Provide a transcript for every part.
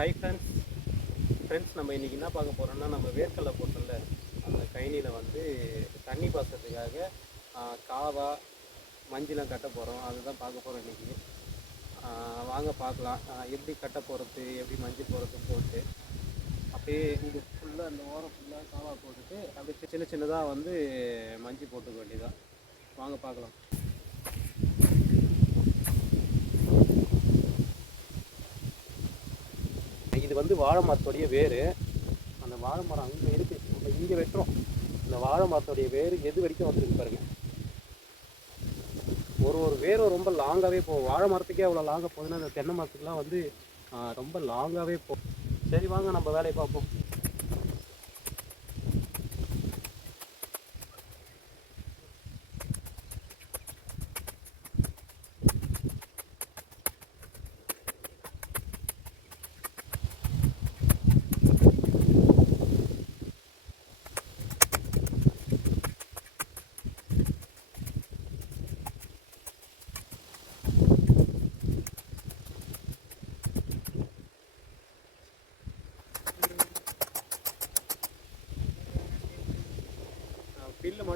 Hi friends friends நம்ம இன்றைக்கி என்ன பார்க்க போகிறோம்னா நம்ம வேர்க்கடலை போட்டோம்ல. அந்த கைனியில் வந்து தண்ணி பாசத்துக்காக காவா மஞ்சளாம் கட்ட போகிறோம் அதுதான் பார்க்க போகிறோம் இன்றைக்கி வாங்க பார்க்கலாம். எப்படி கட்ட போகிறது எப்படி மஞ்சள் போகிறது போட்டு. அப்படியே இங்கே ஃபுல்லாக அந்த ஓரம் ஃபுல்லாக காவா போட்டுட்டு அப்படியே சின்ன சின்னதாக வந்து மஞ்சள் போட்டுக்க வேண்டியதான் வாங்க பார்க்கலாம். இது வந்து வாழை மரத்துடைய வேர். அந்த வாழை மரம் அங்கே இருக்குது நம்ம இங்கே வெட்டுறோம். இந்த வாழை மரத்துடைய வேர் எது வரைக்கும் வந்துருக்கு பாருங்க. ஒரு ஒரு வேரும் ரொம்ப லாங்காகவே போகும் வாழை மரத்துக்கே அவ்வளோ லாங்காக போகுதுன்னா அந்த தென்னை மரத்துக்குலாம் வந்து ரொம்ப லாங்காகவே போகும் சரி வாங்க நம்ம வேலையை பார்ப்போம்.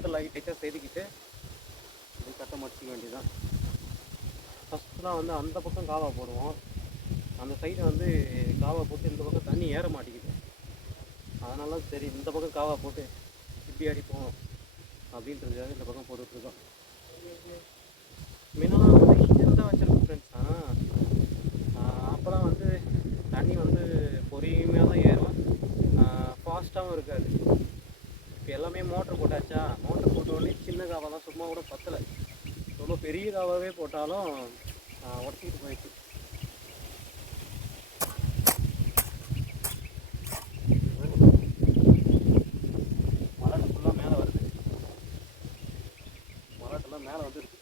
பில்லு மட்டும் லைட்டாக செதுக்கிட்டு இப்படி கட்ட மடிச்சிக்க வேண்டியதுதான். ஃபஸ்ட்டுலாம் வந்து அந்த பக்கம் காவா போடுவோம். அந்த சைடு வந்து காவா போட்டு இந்த பக்கம் தண்ணி ஏற மாட்டேங்குது. அதனால சரி இந்த பக்கம் காவா போட்டு இப்படி அடிப்போம் அப்படின்றதுக்காக இந்த பக்கம் போட்டுட்ருக்கோம் மினிமம் வந்து இன்ஜின் தான் வச்சிருக்கோம் ஃப்ரெண்ட்ஸ் அப்போலாம் வந்து தண்ணி வந்து பொறுமையாக தான் ஏறும். ஃபாஸ்ட்டாகவும் இருக்காது. இப்போ எல்லாமே மோட்ரு போட்டாச்சா? மோட்ரு போட்ட சின்ன காவா தான். சும்மா கூட பத்தலை. ரொம்ப பெரிய காவாகவே போட்டாலும் உடச்சிக்கிட்டு போயிடுச்சு. மலாட்டு ஃபுல்லாக மேலே வருது. மலாட்டெல்லாம் மேலே வந்துருக்கு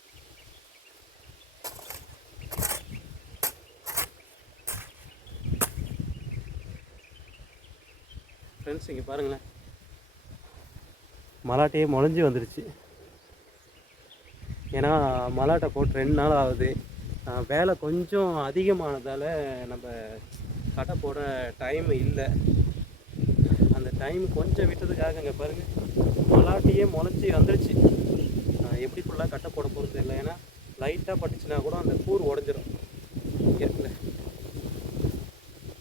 ஃப்ரெண்ட்ஸ் இங்கே பாருங்களேன். மலாட்டையே முளைஞ்சி வந்துடுச்சு ஏன்னா மலாட்டை போட்டு ரெண்டு நாள் ஆகுது. வேலை கொஞ்சம் அதிகமானதால் நம்ம கடை போட டைம் இல்லை. அந்த டைம் கொஞ்சம் விட்டதுக்காக இங்கே பாருங்கள் மலாட்டியே முளைச்சி வந்துடுச்சு எப்படி ஃபுல்லாக கட்டை போட போகிறது இல்லை ஏன்னா லைட்டாக பட்டுச்சுன்னா கூட அந்த கூர் உடஞ்சிரும்.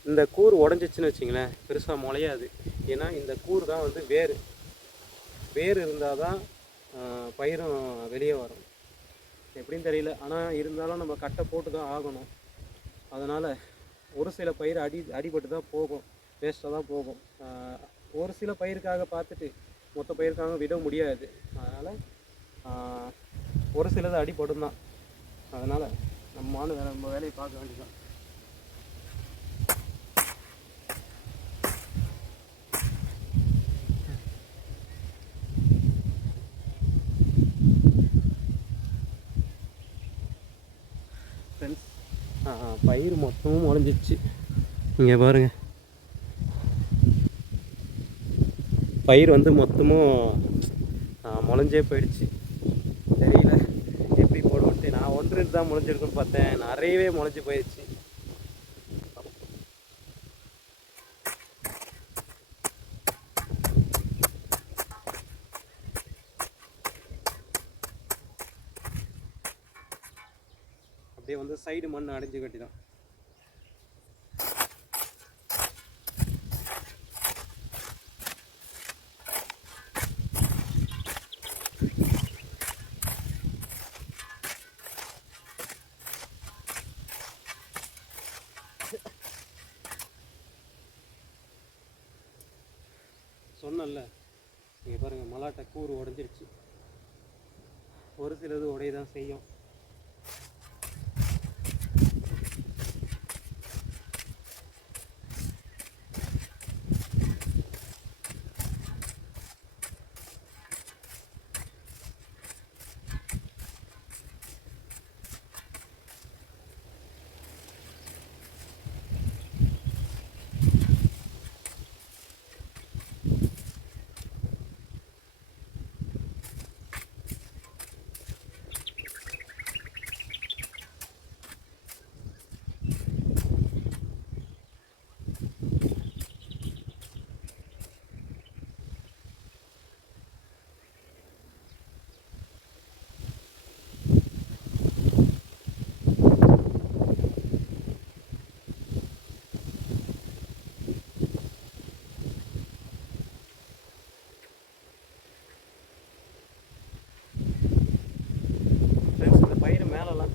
இந்த கூர் உடஞ்சிச்சின்னு வச்சிங்களேன் பெருசாக முளையாது. ஏன்னா இந்த கூர் தான் வந்து வேறு வேர் இருந்தால் தான் பயிரும் வெளியே வரும். எப்படின்னு தெரியல. ஆனால் இருந்தாலும் நம்ம கட்டை போட்டு தான் ஆகணும். அதனால் ஒரு சில பயிர் அடி அடிபட்டு தான் போகும். வேஸ்ட்டாக தான் போகும். ஒரு சில பயிருக்காக பார்த்துட்டு மொத்த பயிருக்காக விட முடியாது. அதனால் ஒரு சிலது அடிபடும் தான். அதனால் நம்ம வேலை நம்ம வேலையை பார்க்க வேண்டியதான் பயிர் மொத்தமும் முளைஞ்சிச்சு இங்கே பாருங்க. பயிர் வந்து மொத்தமும் முளைஞ்சே போயிடுச்சு. தெரியல. எப்படி போடுவோன்ட்டு நான் ஒன்று தான் முளைஞ்சிருக்குன்னு பார்த்தேன். நிறையவே முளைஞ்சி போயிடுச்சு அப்படியே வந்து சைடு மண் அடைஞ்சு கட்டி தான் சொன்னேன்ல நீங்கள் பாருங்கள் மலாட்டை கூறு உடஞ்சிருச்சு. ஒரு சிலது உடைய தான் செய்யும்.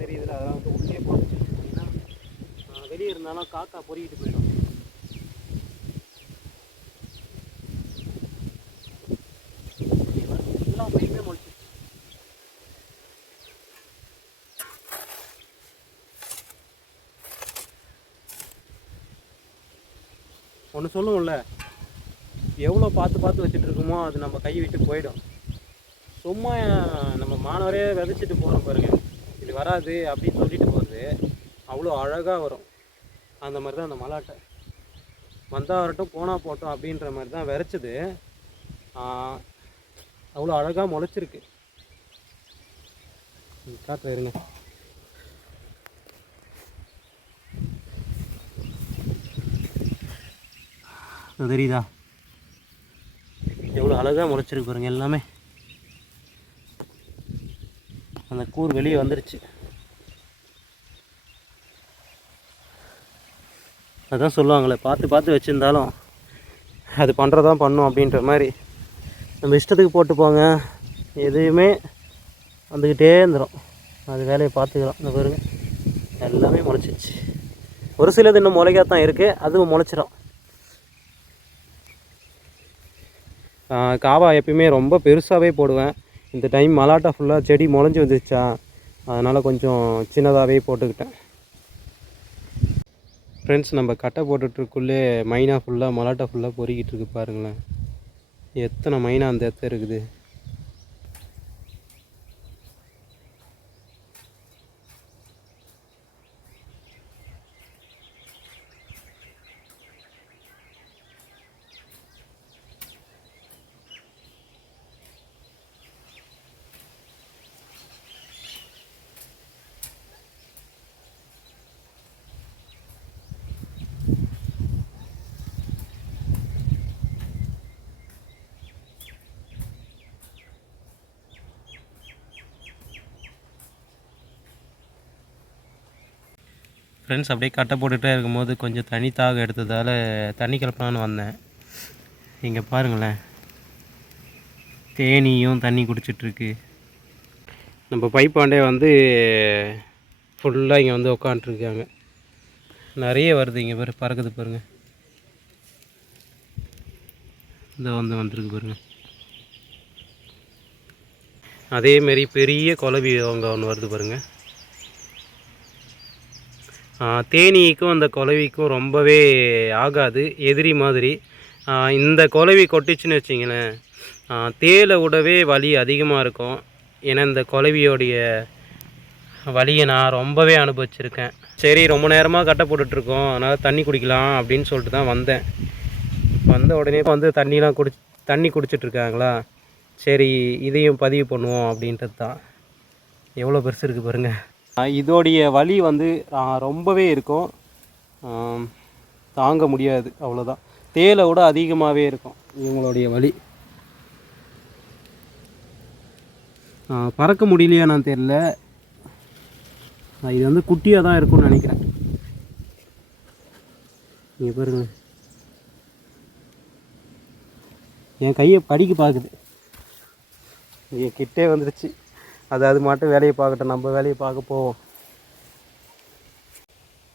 தெரியுதுல்ல அதெல்லாம் வந்து உள்ளே போட்டு வச்சுருக்கீங்கன்னா வெளியே இருந்தாலும் காக்கா பொறிக்கிட்டு போயிடும். எல்லா ஒன்று சொல்லுவோம்ல எவ்வளோ பார்த்து பார்த்து வச்சுட்டு இருக்கோமோ அது நம்ம கை விட்டு போயிடும். சும்மா நம்ம மாணவரே விதைச்சிட்டு போகிறோம் பாருங்கள் வராது அப்படின்னு சொல்லிட்டு போகிறது அவ்வளோ அழகாக வரும். அந்த மாதிரி தான் அந்த மலாட்டை. வந்தால் வரட்டும் போனால் போட்டோம் அப்படின்ற மாதிரி தான் விதைச்சது அவ்வளோ அழகாக முளைச்சிருக்கு. காற்று இருங்க. தெரியுதா? எவ்வளோ அழகாக முளைச்சிருக்கு பாருங்க எல்லாமே. அந்த கூர் வெளியே வந்துருச்சு. அதான் சொல்லுவாங்களே பார்த்து பார்த்து வச்சுருந்தாலும் அது பண்ணுறதான் பண்ணும் அப்படின்ற மாதிரி. நம்ம இஷ்டத்துக்கு போட்டு போங்க. எதுவுமே வந்துக்கிட்டே இருந்துடும் அது வேலையை பார்த்துக்கலாம். இந்த பாருங்க. எல்லாமே முளைச்சிச்சு ஒரு சிலது இன்னும் முளைக்காதான் இருக்குது அதுவும் முளைச்சிடும் காவா எப்பயுமே ரொம்ப பெருசாகவே போடுவேன். இந்த டைம் மலாட்டா ஃபுல்லாக செடி முளைஞ்சி வந்துருச்சா. அதனால் கொஞ்சம் சின்னதாகவே போட்டுக்கிட்டேன். ஃப்ரெண்ட்ஸ் நம்ம கட்டை போட்டுட்ருக்குள்ளே மைனா ஃபுல்லாக மலாட்டா ஃபுல்லாக பொறிக்கிட்டு இருக்கு பாருங்களேன். எத்தனை மைனா அந்த இடத்துல இருக்குது? ஃப்ரெண்ட்ஸ் அப்படியே கட்டை போட்டுகிட்டே இருக்கும்போது கொஞ்சம் தனி தாக எடுத்ததால் தண்ணி கலப்பலான்னு வந்தேன். இங்கே பாருங்களேன். தேனியும் தண்ணி குடிச்சிட்ருக்கு. நம்ம பைப்பாண்டே வந்து ஃபுல்லாக இங்கே வந்து உக்காண்ட்ருக்காங்க. நிறைய வருது இங்கே பாரு பறக்குது பாருங்கள் இந்த வந்து வந்திருக்கு பாருங்கள் அதேமாரி பெரிய குலவி அவங்க ஒன்று வருது பாருங்கள் தேனீக்கும் அந்த குலவிக்கும் ரொம்பவே ஆகாது எதிரி மாதிரி. இந்த குலவி கொட்டிச்சுன்னு வச்சிங்களேன் தேலை விடவே வலி அதிகமாக இருக்கும். ஏன்னா இந்த குலவியோடைய வலியை நான் ரொம்பவே அனுபவிச்சிருக்கேன். சரி ரொம்ப நேரமாக கட்டை போட்டுட்ருக்கோம் அதனால் தண்ணி குடிக்கலாம் அப்படின்னு சொல்லிட்டு தான் வந்தேன். வந்த உடனே வந்து தண்ணிலாம் குடி தண்ணி குடிச்சிட்ருக்காங்களா? சரி இதையும் பதிவு பண்ணுவோம் அப்படின்றது தான். எவ்வளோ பெருசு இருக்குது பாருங்கள் இதோடைய வலி வந்து ரொம்பவே இருக்கும். தாங்க முடியாது அவ்வளோதான் தேலை விட அதிகமாகவே இருக்கும் இவங்களுடைய வலி. பறக்க முடியலையா நான் தெரில இது வந்து குட்டியாக தான் இருக்கும்னு நினைக்கிறேன். இங்கே பாருங்க. என் கையை படிக்க பார்க்குது. இங்கே கிட்டே வந்துடுச்சு அது அது மட்டும் வேலையை பார்க்கட்டும் நம்ம வேலையை பார்க்க போவோம்.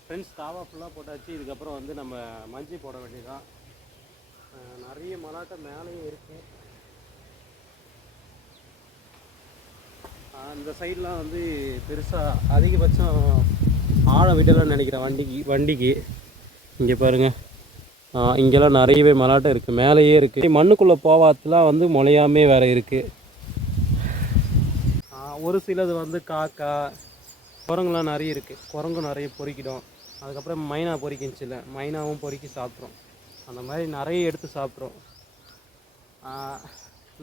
ஃப்ரெண்ட்ஸ் தாவா ஃபுல்லாக போட்டாச்சு. இதுக்கப்புறம் வந்து நம்ம மஞ்சி போட வேண்டியதுதான். நிறைய மலாட்டை மேலேயும் இருக்கு. அந்த சைட்லாம் வந்து பெருசாக அதிகபட்சம் ஆழம் விடலாம் நினைக்கிறேன் வண்டிக்கு வண்டிக்கு. இங்கே பாருங்கள் இங்கெல்லாம் நிறையவே மலாட்டம் இருக்குது மேலேயே இருக்குது மண்ணுக்குள்ளே போவாத்துலாம் வந்து முளையாமே வேறு இருக்குது ஒரு சிலது வந்து காக்கா குரங்குலாம் நிறைய இருக்குது குரங்கும் நிறைய பொறிக்கிடும். அதுக்கப்புறம் மைனா பொறிக்கிச்சில்ல மைனாவும் பொறிக்கி சாப்பிட்றோம். அந்த மாதிரி நிறைய எடுத்து சாப்பிட்றோம்.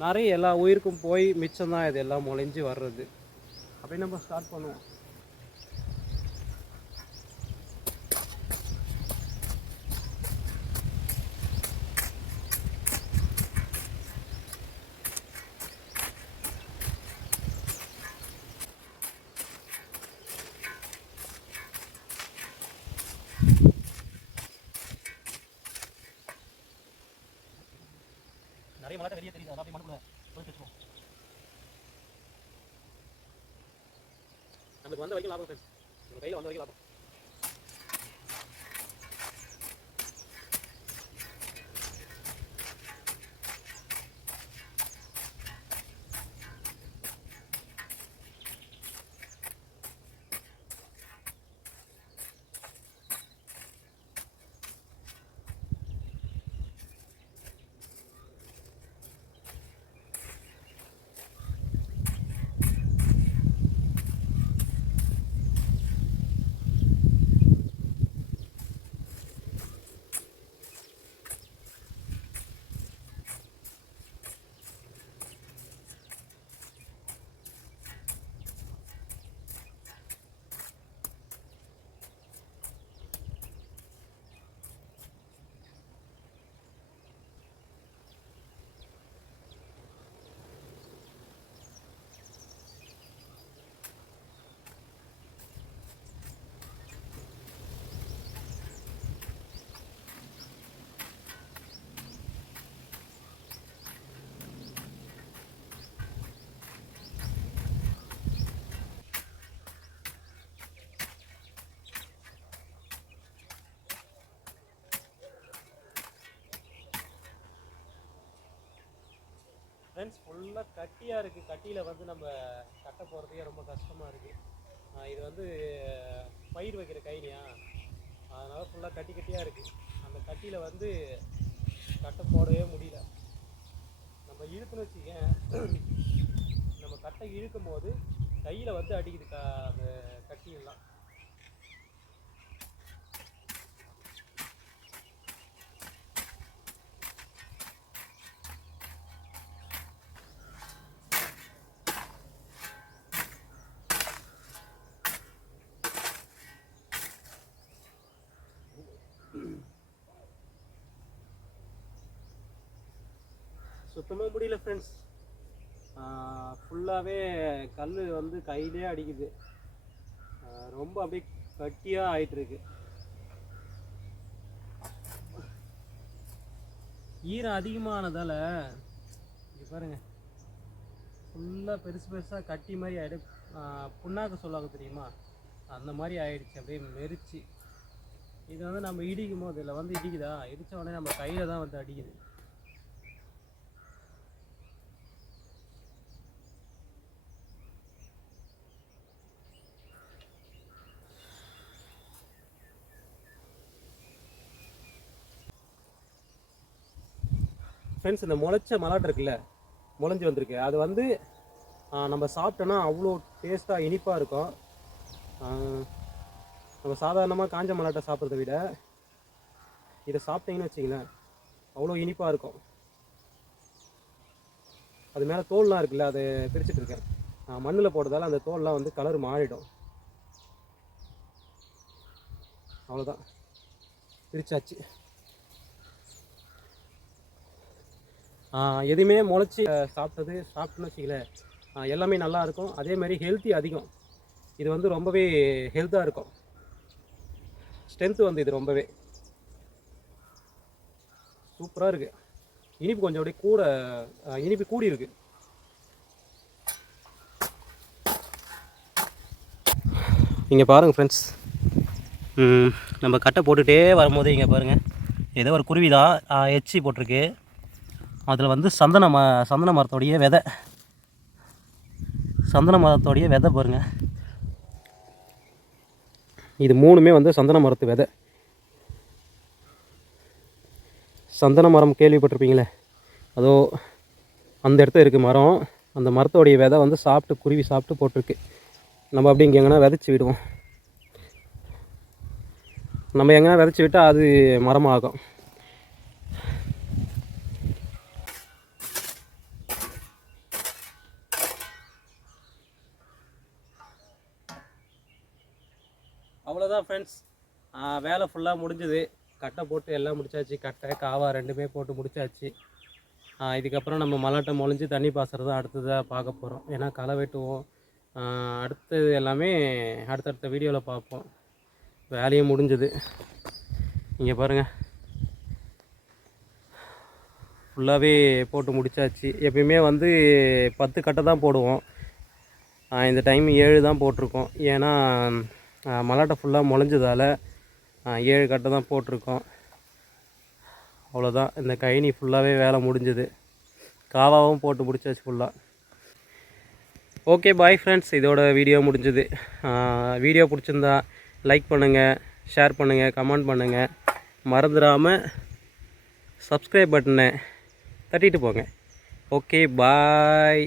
நிறைய எல்லா உயிருக்கும் போய் மிச்சம்தான் இது எல்லாம் முளைஞ்சி வர்றது. அப்படியே நம்ம ஸ்டார்ட் பண்ணுவோம் நிறைய மலாட்டை வெளியே தெரியுது அதான் மண்ணுக்குள்ள போய் வச்சுப்போம் நம்மளுக்கு வந்த வரைக்கும் லாபம் ஃப்ரெண்ட்ஸ் நம்ம கையில் வந்த வரைக்கும் லாபம். ஃப்ரெண்ட்ஸ் ஃபுல்லாக கட்டியாக இருக்குது கட்டியில் வந்து நம்ம கட்ட போகிறதுக்கே ரொம்ப கஷ்டமாக இருக்குது இது வந்து பயிர் வைக்கிற கைனியா அதனால் ஃபுல்லாக கட்டி கட்டியாக இருக்குது அந்த கட்டியில் வந்து கட்டை போடவே முடியல. நம்ம இழுத்துன்னு வச்சுக்கேன் நம்ம கட்டை இழுக்கும் போது கையில் வந்து அடிக்குது க அந்த கட்டியெல்லாம். சுத்தமாக முடியல ஃப்ரெண்ட்ஸ் ஃபுல்லாகவே கல் வந்து கையிலே அடிக்குது. ரொம்ப அப்படியே கட்டியாக ஆயிட்டுருக்கு. ஈரம் அதிகமானதால் இங்கே பாருங்கள் ஃபுல்லாக பெருசு பெருசாக கட்டி மாதிரி ஆகிடு புண்ணாக்கு சொல்லுவாங்க தெரியுமா? அந்த மாதிரி ஆயிடுச்சு. அப்படியே மெரிச்சு. இது வந்து நம்ம இடிக்கும் போது இதில் வந்து இடிக்குதா? இடித்த உடனே நம்ம கையில் தான் வந்து அடிக்குது. ஃப்ரெண்ட்ஸ் இந்த முளைச்ச மலாட்டை இருக்குல்ல முளைஞ்சி வந்திருக்கு. அது வந்து நம்ம சாப்பிட்டோன்னா அவ்வளோ டேஸ்ட்டாக இனிப்பாக இருக்கும். நம்ம சாதாரணமாக காஞ்ச மலாட்டை சாப்பிட்றத விட இதை சாப்பிட்டீங்கன்னு வச்சிங்களேன் அவ்வளோ இனிப்பாக இருக்கும். அது மேலே தோல்லாம் இருக்குல்ல அதை பிரிச்சுட்டு இருக்கேன். மண்ணில் போட்டதால் அந்த தோல்லாம் வந்து கலர் மாறிடும். அவ்வளோதான் பிரிச்சாச்சு. எதுவுமே முளைச்சி சாப்பிட்டது சாப்பிட்டுன்னு வச்சிங்களேன் எல்லாமே நல்லா இருக்கும். அதே மாதிரி ஹெல்த்தி அதிகம். இது வந்து ரொம்பவே ஹெல்த்தாக இருக்கும். ஸ்ட்ரென்த்து வந்து இது ரொம்பவே. சூப்பராக இருக்குது இனிப்பு கொஞ்சம் அப்படியே கூட இனிப்பு கூடி இருக்குது இங்கே பாருங்கள் ஃப்ரெண்ட்ஸ் நம்ம கட்டை போட்டுகிட்டே வரும்போது இங்கே பாருங்கள் ஏதோ ஒரு குருவி தான் எச்சி போட்டிருக்கு. அதில் வந்து சந்தன ம சந்தன மரத்தோடைய விதை. சந்தன மரத்தோடைய விதை பாருங்கள் இது மூணுமே வந்து சந்தன மரத்து விதை. சந்தன மரம் கேள்விப்பட்டிருப்பீங்களே? அதோ அந்த இடத்துல இருக்குது மரம். அந்த மரத்தோடைய விதை வந்து சாப்பிட்டு குருவி சாப்பிட்டு போட்டிருக்கு. நம்ம அப்படி இங்கே எங்கன்னா விதைச்சி விடுவோம். நம்ம எங்கன்னா விதைச்சி விட்டால் அது மரமாகும். அவ்வளோதான் ஃப்ரெண்ட்ஸ் வேலை ஃபுல்லாக முடிஞ்சுது. கட்டை போட்டு எல்லாம் முடிச்சாச்சு. கட்டை காவா ரெண்டுமே போட்டு முடிச்சாச்சு. இதுக்கப்புறம் நம்ம மலாட்டை முளைஞ்சி தண்ணி பாசுறது அடுத்ததாக பார்க்க போகிறோம் ஏன்னா களை வெட்டுவோம். அடுத்தது எல்லாமே அடுத்தடுத்த வீடியோவில் பார்ப்போம். வேலையும் முடிஞ்சுது. இங்கே பாருங்கள் ஃபுல்லாகவே போட்டு முடிச்சாச்சு. எப்பயுமே வந்து பத்து கட்டை தான் போடுவோம். இந்த டைம் ஏழு தான் போட்டிருக்கோம். ஏன்னா மலாட்டை மல்லாட்டை ஃபுல்லாக முளைஞ்சதால் ஏழு கட்டை தான் போட்டிருக்கோம். அவ்வளோதான் இந்த கைனி ஃபுல்லாகவே வேலை முடிஞ்சுது. காவாவும் போட்டு முடிச்சாச்சு ஃபுல்லாக ஓகே பாய் ஃப்ரெண்ட்ஸ் இதோட வீடியோ முடிஞ்சுது. வீடியோ பிடிச்சிருந்தா லைக் பண்ணுங்கள் ஷேர் பண்ணுங்கள் கமெண்ட் பண்ணுங்கள் மறந்துடாமல் சப்ஸ்கிரைப் பட்டனை தட்டிட்டு போங்க. Okay bye